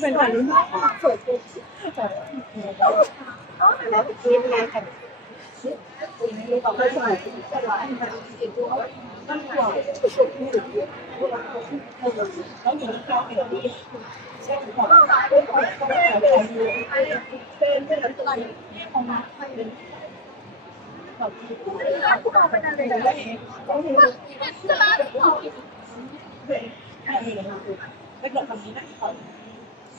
เป็นวันนี้สวยจริงแล้วกินไงกันเราไม่สวยแต่ว่าอันนี้มันกินตัวมันหวานแล้วอย่างนี้ก็เป็นดีเช่นของเป็นของเป็นเป็นอะไรของน้ำเป็นแบบคุณเอาเป็นอะไรเลย จะร้านของอันนี้นะไม่เกิดคำนี้นะส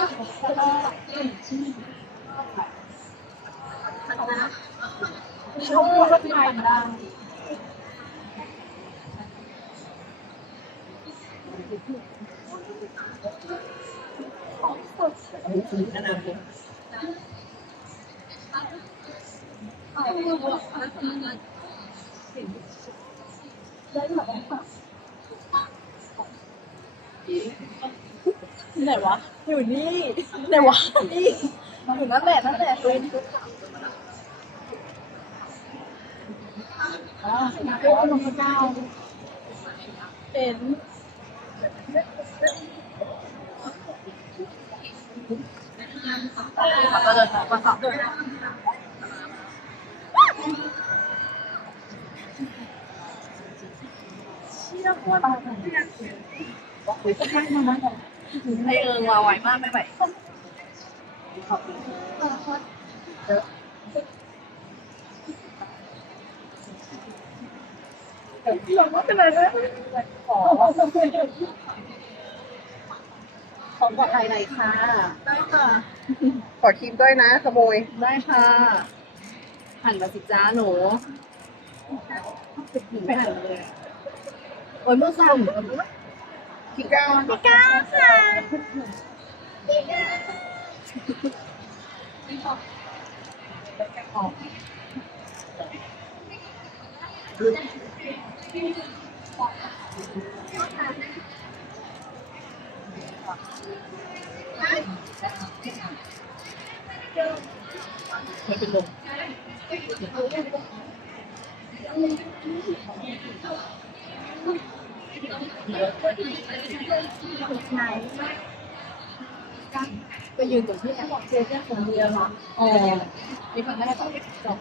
ไห นวะ อยู่นี่ไหนวะ นี่ อยู่นั่นแหละนั่นแหละเป็นอ๋อโอ้ลงพระเจ้าเห็นก็เดินมาสอบด้วยเชี่ยโคตรคุยสักพักมาแล้ว ให้เอิงมาไวมากไม่ไหวเราก็เป็นอะไรนะขอขอขอไทยหน่อยค่ะ ได้ค่ะ ขอครีมด้วยนะขโมย ได้ค่ะหันมาสิจ้าหนูไม่หันเลยโอ้ยมือสั่น พี่ก้าวพี่ก้าค่ะ ไปยืนตรงที่แอปบอกเจแค่คนเดียวเหรออ๋อมีคนแรกแบบจบ